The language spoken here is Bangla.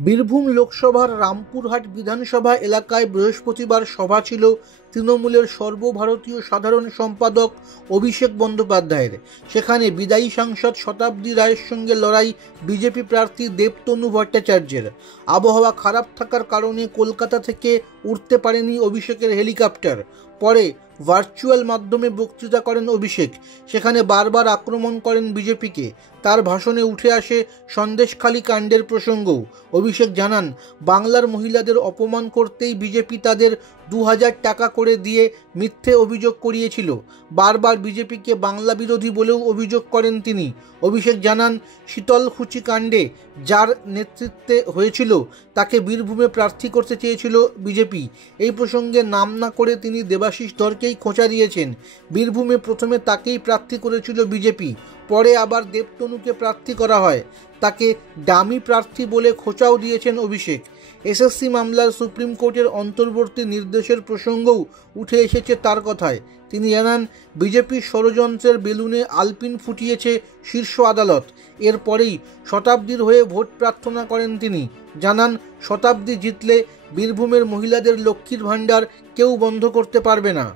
বীরভূম লোকসভার রামপুরহাট বিধানসভা এলাকায় বৃহস্পতিবার সভা ছিল তৃণমূলের সর্বভারতীয় সাধারণ সম্পাদক অভিষেক বন্দ্যোপাধ্যায়ের। সেখানে বিদায়ী সাংসদ শতাব্দী রায়ের সঙ্গে লড়াই বিজেপি প্রার্থী দেবতনু ভট্টাচার্যের। আবহাওয়া খারাপ থাকার কারণে কলকাতা থেকে উঠতে পারেনি অভিষেকের হেলিকপ্টার। পরে ভার্চুয়াল মাধ্যমে বক্তৃতা করেন অভিষেক। সেখানে বারবার আক্রমণ করেন বিজেপিকে। তার ভাষণে উঠে আসে সন্দেশখালী কাণ্ডের প্রসঙ্গও। অভিষেক জানান, বাংলার মহিলাদের অপমান করতেই বিজেপি তাদের 2000 টাকা করে দিয়ে মিথ্যে অভিযোগ করিয়েছিল। বারবার বিজেপিকে বাংলা বিরোধী বলেও অভিযোগ করেন তিনি। অভিষেক জানান, শীতলকুচি কাণ্ডে যার নেতৃত্বে হয়েছিল তাকে বীরভূমে প্রার্থী করতে চেয়েছিল বিজেপি। এই প্রসঙ্গে নাম না করে তিনি দেবাশিস ধরকেই খোঁচা দিয়েছেন। বীরভূমে প্রথমে তাকেই প্রার্থী করেছিল বিজেপি, পরে আবার দেবতনুকে প্রার্থী করা হয়। তাকে ডামি প্রার্থী বলে খোঁচাও দিয়েছেন অভিষেক। এসএসসি মামলার সুপ্রিম কোর্টের অন্তর্বর্তী নির্দেশের প্রসঙ্গও উঠে এসেছে তার কথায়। তিনি জানান, বিজেপির ষড়যন্ত্রের বেলুনে আলপিন ফুটিয়েছে শীর্ষ আদালত। এরপরেই শতাব্দীর হয়ে ভোট প্রার্থনা করেন তিনি। জানান, শতাব্দী জিতলে বীরভূমের মহিলাদের লক্ষ্মীর ভাণ্ডার কেউ বন্ধ করতে পারবে না।